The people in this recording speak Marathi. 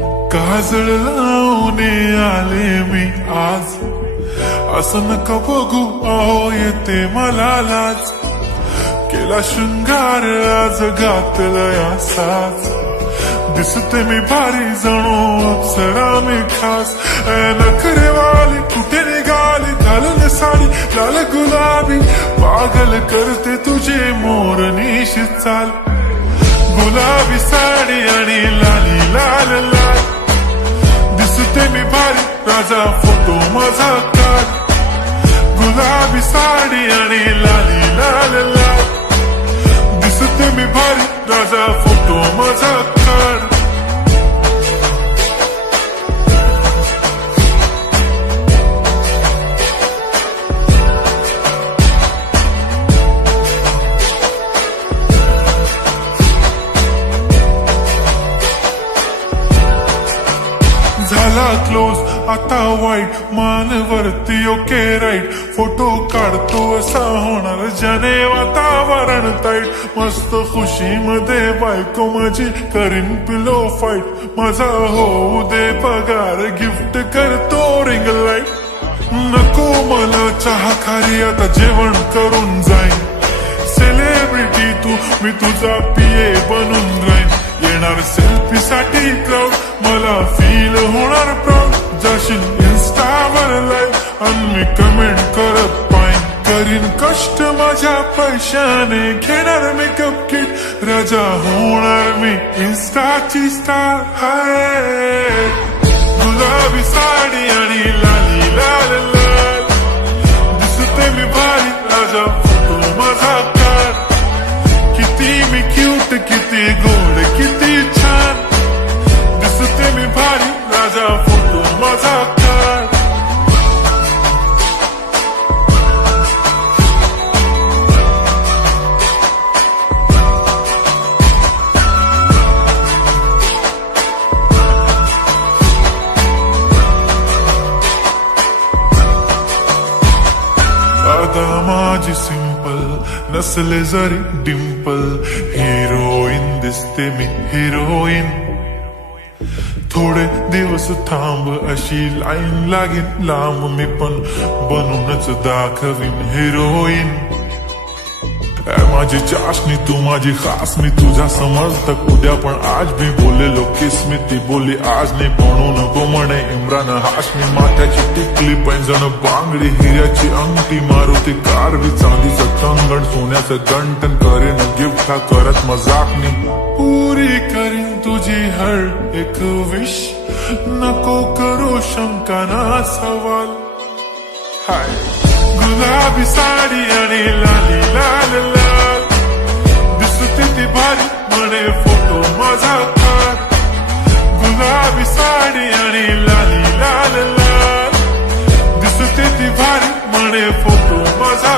काजळ लावून आले मी आज, असं नका बघू अहो येते मला लाज. केला शृंगार आज घातलाय असाच, दिसते मी भारी जणू अप्सरा मी खास. नखरेवाली कुठे निघाली घालून साडी लाल गुलाबी, पागल करते तुझे मोरनीशी चाल. गुलाबी साडी आणि लाली लाल लाल, दिसते मी भारी राजा फोटो माझा काढ. गुलाबी साडी आणि लाली लाल लाल, दिसते मी भारी राजा फोटो माझा काढ. झाला क्लोज आता वाईट, मान वरती ओके राईट. फोटो काढतो असा होणार ज्याने वातावरण ताईट. मस्त खुशी मध्ये बायको माझी करीन पिलो फाईट. माझा होऊ दे पगार गिफ्ट करतो रिंग लाईट. नको मला चहा खारी आता जेवण करून जाईन. सेलिब्रिटी तू मी तुझा पिये बनून राहीन. येणार सेल्फी साठी क्राऊड मला फील होणार प्राऊड. जाशील इन्स्टावर लाईव्ह आणि मी कमेंट करत पाईन. करीन कष्ट माझ्या पैशाने घेणार मेकअप किट. राजा होणार मी इन्स्टाची स्टार. हाय गुलाबी साडी आणि लाली लाल लाल, दिसते मी भारी राजा फोटो माझा काढ. किती मी क्यूट किती गोड किती छान, दिसते मी भारी राजा फोटो माझा काढ. आता माझी सिंपल नसले जरी डिंपल, हिरोईन दिसते मी हिरोईन. थोडे दिवस थांब अशी लाईन लागेल लांब, मी पण बनूनच दाखवीन हिरोईन. माझी चाशनी तू माझी खास, मी तुझा समर्थक उद्या पण आज मी बोललेलो किस्मी. ती बोली आज नाही म्हणू नको म्हणे इम्रान हाशमी. माथ्याची टिकली पैंजण बांगडी हिऱ्याची अंगठी, मारुती कारवी चांदीचं कंगण सोन्याचं गंटन. करेन गिफ्ट हा करत मजाकनी, पुरी करीन तुझी हर एक विश. नको करू शंका ना सवाल. हाय गुलाबी साडी आणि लाली लाल लाल, दिसते ती भारी म्हणे फोटो माझा काढ. गुलाबी साडी आणि लाली लाल लाल, दिसते ती भारी म्हणे फोटो माझा